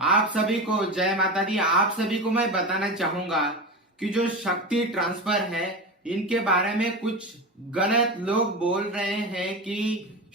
आप सभी को जय माता दी। आप सभी को मैं बताना चाहूंगा कि जो शक्ति ट्रांसफर है इनके बारे में कुछ गलत लोग बोल रहे हैं कि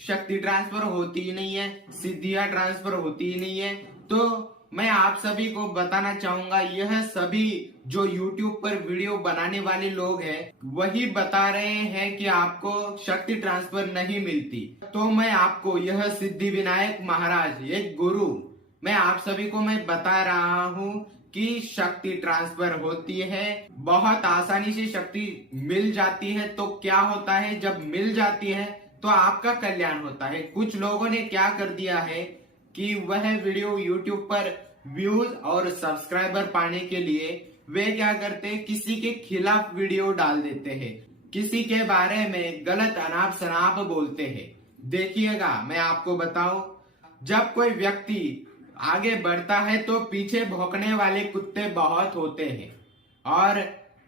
शक्ति ट्रांसफर होती ही नहीं है, सिद्धियां ट्रांसफर होती ही नहीं है। तो मैं आप सभी को बताना चाहूंगा, यह सभी जो YouTube पर वीडियो बनाने वाले लोग हैं वही बता रहे हैं कि आपको शक्ति ट्रांसफर नहीं मिलती। तो मैं आपको यह सिद्धि विनायक महाराज एक गुरु, मैं आप सभी को मैं बता रहा हूँ कि शक्ति ट्रांसफर होती है, बहुत आसानी से शक्ति मिल जाती है। तो क्या होता है, जब मिल जाती है तो आपका कल्याण होता है। कुछ लोगों ने क्या कर दिया है कि वह वीडियो YouTube पर व्यूज और सब्सक्राइबर पाने के लिए वे क्या करते हैं, किसी के खिलाफ वीडियो डाल देते हैं, किसी के बारे में गलत अनाप शनाप बोलते हैं। देखिएगा, मैं आपको बताऊं, जब कोई व्यक्ति आगे बढ़ता है तो पीछे भौंकने वाले कुत्ते बहुत होते हैं। और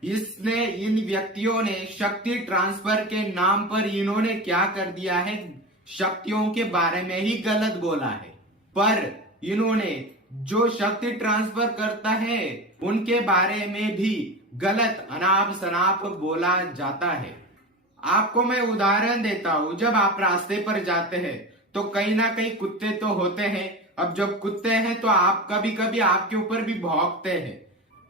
इन व्यक्तियों ने शक्ति ट्रांसफर के नाम पर इन्होंने क्या कर दिया है, शक्तियों के बारे में ही गलत बोला है। पर इन्होंने जो शक्ति ट्रांसफर करता है उनके बारे में भी गलत अनाप शनाप बोला जाता है। आपको मैं उदाहरण देता हूं, जब आप रास्ते पर जाते हैं तो कहीं ना कहीं कुत्ते तो होते हैं। अब जब कुत्ते हैं तो आप कभी कभी आपके ऊपर भी भौंकते हैं।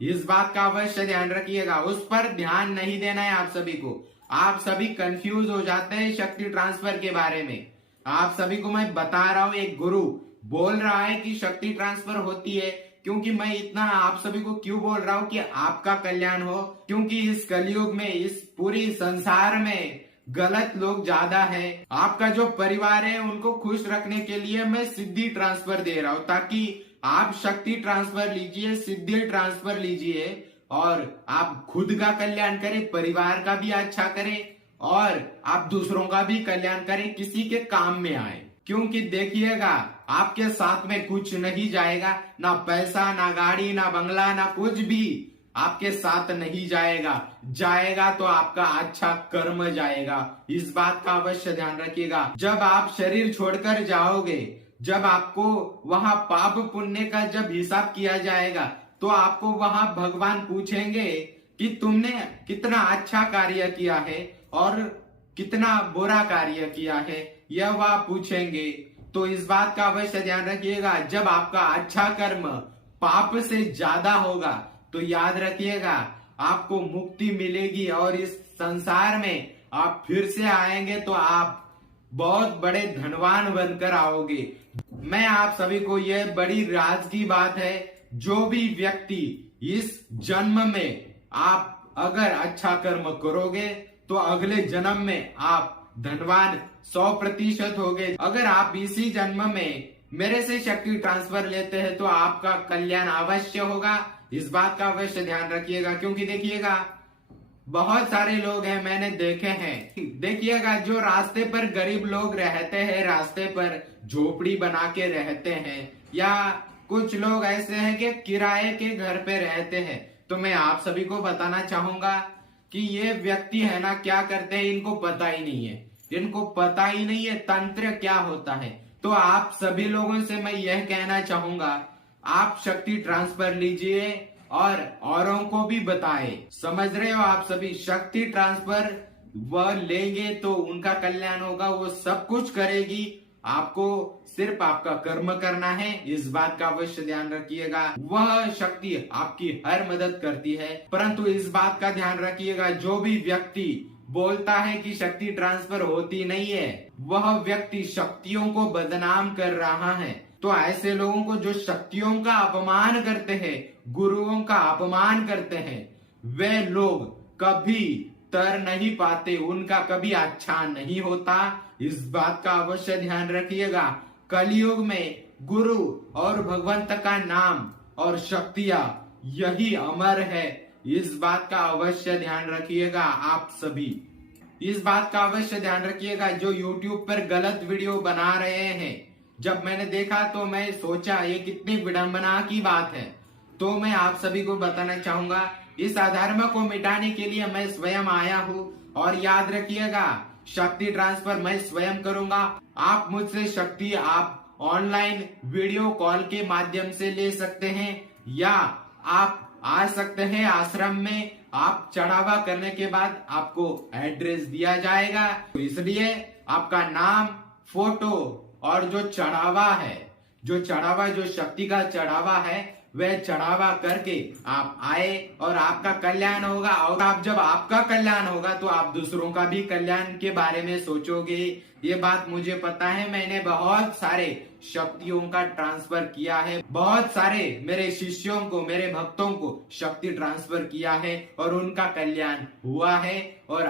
इस बात का अवश्य ध्यान रखिएगा, उस पर ध्यान नहीं देना है आप सभी को। आप सभी कंफ्यूज हो जाते हैं शक्ति ट्रांसफर के बारे में। आप सभी को मैं बता रहा हूं, एक गुरु बोल रहा है कि शक्ति ट्रांसफर होती है। क्योंकि मैं इतना आप सभी को क्यों बोल रहा हूं कि आपका कल्याण हो, क्योंकि इस कलयुग में, इस पूरी संसार में गलत लोग ज्यादा हैं। आपका जो परिवार है उनको खुश रखने के लिए मैं सिद्धि ट्रांसफर दे रहा हूं, ताकि आप शक्ति ट्रांसफर लीजिए, सिद्धि ट्रांसफर लीजिए और आप खुद का कल्याण करें, परिवार का भी अच्छा करें और आप दूसरों का भी कल्याण करें, किसी के काम में आए। क्योंकि देखिएगा, आपके साथ में कुछ नहीं जाएगा, ना पैसा, ना गाड़ी, ना बंगला, ना कुछ भी आपके साथ नहीं जाएगा। जाएगा तो आपका अच्छा कर्म जाएगा। इस बात का अवश्य ध्यान रखिएगा। जब आप शरीर छोड़कर जाओगे, जब आपको वहां पाप पुण्य का जब हिसाब किया जाएगा तो आपको वहां भगवान पूछेंगे कि तुमने कितना अच्छा कार्य किया है और कितना बुरा कार्य किया है, यह वह पूछेंगे। तो इस बात का अवश्य ध्यान रखिएगा, जब आपका अच्छा कर्म पाप से ज्यादा होगा तो याद रखिएगा आपको मुक्ति मिलेगी और इस संसार में आप फिर से आएंगे तो आप बहुत बड़े धनवान बनकर आओगे। मैं आप सभी को यह बड़ी राज की बात है, जो भी व्यक्ति इस जन्म में आप अगर अच्छा कर्म करोगे तो अगले जन्म में आप धनवान 100% होगे। अगर आप इसी जन्म में मेरे से शक्ति ट्रांसफर लेते हैं तो आपका कल्याण अवश्य होगा। इस बात का अवश्य ध्यान रखिएगा, क्योंकि देखिएगा बहुत सारे लोग हैं, मैंने देखे हैं। देखिएगा, जो रास्ते पर गरीब लोग रहते हैं, रास्ते पर झोपड़ी बना के रहते हैं, या कुछ लोग ऐसे हैं कि किराए के घर पे रहते हैं, तो मैं आप सभी को बताना चाहूंगा कि ये व्यक्ति है ना, क्या करते हैं इनको पता ही नहीं है। इनको पता ही नहीं है तंत्र क्या होता है। तो आप सभी लोगों से मैं यह कहना चाहूंगा, आप शक्ति ट्रांसफर लीजिए और औरों को भी बताएं। समझ रहे हो आप सभी, शक्ति ट्रांसफर वह लेंगे तो उनका कल्याण होगा, वो सब कुछ करेगी। आपको सिर्फ आपका कर्म करना है, इस बात का अवश्य ध्यान रखिएगा। वह शक्ति आपकी हर मदद करती है, परंतु इस बात का ध्यान रखिएगा, जो भी व्यक्ति बोलता है कि शक्ति ट्रांसफर होती नहीं है, वह व्यक्ति शक्तियों को बदनाम कर रहा है। तो ऐसे लोगों को जो शक्तियों का अपमान करते हैं, गुरुओं का अपमान करते हैं, वे लोग कभी तर नहीं पाते, उनका कभी अच्छा नहीं होता। इस बात का अवश्य ध्यान रखिएगा। कलयुग में गुरु और भगवंत का नाम और शक्तियां यही अमर है। इस बात का अवश्य ध्यान रखिएगा। आप सभी इस बात का अवश्य ध्यान रखिएगा, जो YouTube पर गलत वीडियो बना रहे हैं। जब मैंने देखा तो मैं सोचा ये कितनी विडंबना की बात है। तो मैं आप सभी को बताना चाहूंगा, इस अधर्म को मिटाने के लिए मैं स्वयं आया हूँ। और याद रखिएगा, शक्ति ट्रांसफर मैं स्वयं करूंगा। आप मुझसे शक्ति आप ऑनलाइन वीडियो कॉल के माध्यम से ले सकते हैं, या आप आ सकते हैं आश्रम में। आप चढ़ावा करने के बाद आपको एड्रेस दिया जाएगा, तो इसलिए आपका नाम, फोटो और जो चढ़ावा जो शक्ति का चढ़ावा है वह चढ़ावा करके आप आए और आपका कल्याण होगा। और जब आपका कल्याण होगा तो आप दूसरों का भी कल्याण के बारे में सोचोगे। ये बात मुझे पता है, मैंने बहुत सारे शक्तियों का ट्रांसफर किया है, बहुत सारे मेरे शिष्यों को, मेरे भक्तों को शक्ति ट्रांसफर किया है और उनका कल्याण हुआ है। और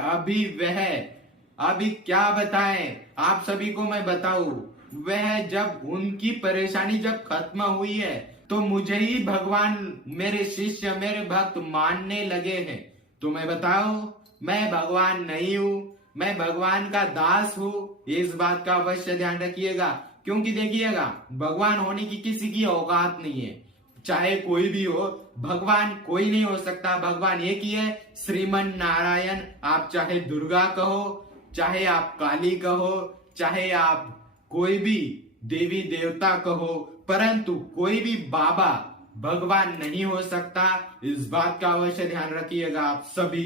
अभी क्या बताएं आप सभी को मैं बताऊं, वह जब उनकी परेशानी जब खत्म हुई है तो मुझे ही भगवान, मेरे शिष्य, मेरे भक्त मानने लगे हैं। तो मैं बताऊं, मैं भगवान नहीं हूँ, मैं भगवान का दास हूँ। इस बात का अवश्य ध्यान रखिएगा, क्योंकि देखिएगा भगवान होने की किसी की औकात नहीं है। चाहे कोई भी हो, भगवान कोई नहीं हो सकता। भगवान एक ही है, श्रीमन नारायण। आप चाहे दुर्गा कहो, चाहे आप काली कहो, चाहे आप कोई भी देवी देवता कहो, परंतु कोई भी बाबा भगवान नहीं हो सकता। इस बात का अवश्य ध्यान रखिएगा आप सभी,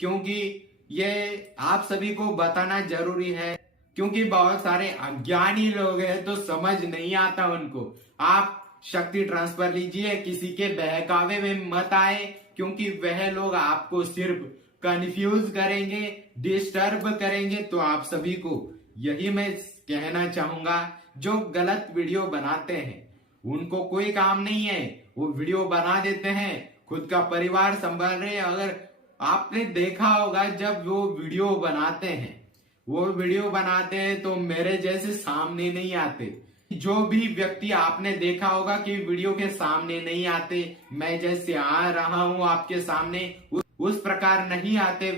क्योंकि ये आप सभी को बताना जरूरी है, क्योंकि बहुत सारे अज्ञानी लोग हैं तो समझ नहीं आता उनको। आप शक्ति ट्रांसफर लीजिए, किसी के बहकावे में मत आए, क्योंकि वह लोग आपको सिर्फ कंफ्यूज करेंगे, डिस्टर्ब करेंगे। तो आप सभी को यही मैं कहना चाहूंगा, जो गलत वीडियो बनाते हैं उनको कोई काम नहीं है, वो वीडियो बना देते हैं, खुद का परिवार संभाल रहे हैं। अगर आपने देखा होगा, जब वो वीडियो बनाते हैं तो मेरे जैसे सामने नहीं आते। जो भी व्यक्ति आपने देखा होगा कि वीडियो के सामने नहीं आते, मैं जैसे आ रहा हूं आपके सामने उस प्रकार नहीं आते।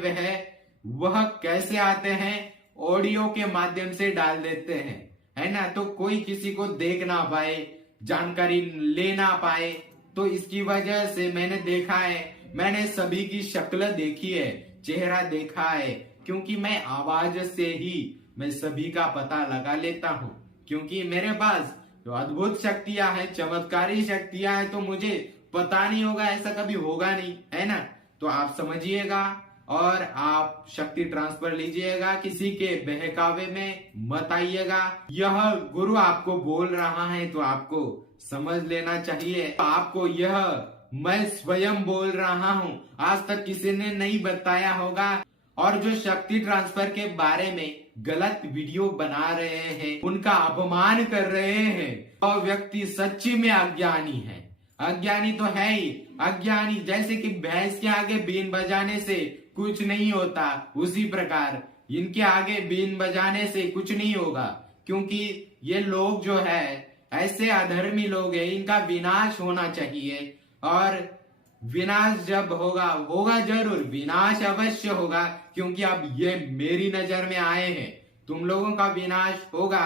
वह कैसे आते हैं? ऑडियो के माध्यम से डाल देते हैं, है ना, तो कोई किसी को देख ना पाए, जानकारी ले ना पाए। तो इसकी वजह से मैंने देखा है, मैंने सभी की शक्ल देखी है, चेहरा देखा है, क्योंकि मैं आवाज से ही मैं सभी का पता लगा लेता हूँ। क्योंकि मेरे पास जो अद्भुत शक्तियां हैं, चमत्कारी शक्तियां हैं, तो मुझे पता नहीं होगा, ऐसा कभी होगा नहीं, है ना। तो आप समझिएगा और आप शक्ति ट्रांसफर लीजिएगा, किसी के बहकावे में मत आइएगा। यह गुरु आपको बोल रहा है तो आपको समझ लेना चाहिए। आपको यह मैं स्वयं बोल रहा हूँ, आज तक किसी ने नहीं बताया होगा। और जो शक्ति ट्रांसफर के बारे में गलत वीडियो बना रहे हैं, उनका अपमान कर रहे हैं, और व्यक्ति सच्ची में अज्ञानी है। अज्ञानी तो है ही, अज्ञानी जैसे कि भैंस के आगे बीन बजाने से कुछ नहीं होता, उसी प्रकार इनके आगे बीन बजाने से कुछ नहीं होगा। क्योंकि ये लोग जो है ऐसे अधर्मी लोग हैं, इनका विनाश होना चाहिए। और विनाश जब होगा जरूर, विनाश अवश्य होगा, क्योंकि अब ये मेरी नजर में आए हैं, तुम लोगों का विनाश होगा।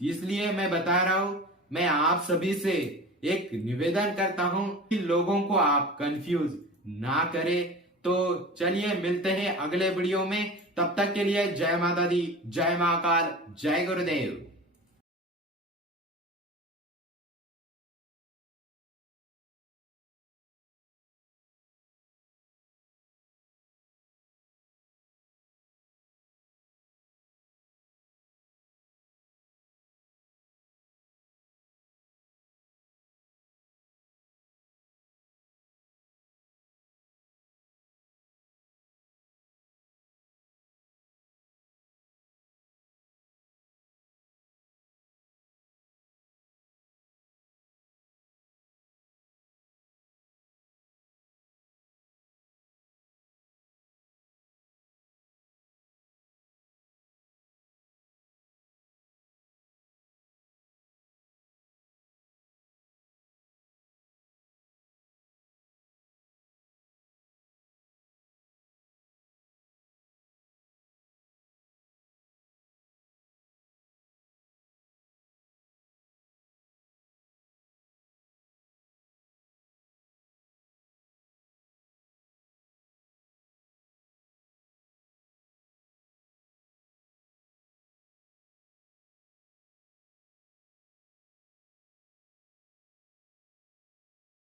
इसलिए मैं बता रहा हूं, मैं आप सभी से एक निवेदन करता हूं कि लोगों को आप कंफ्यूज ना करें। तो चलिए मिलते हैं अगले वीडियो में, तब तक के लिए जय माता दी, जय महाकाल, जय गुरुदेव।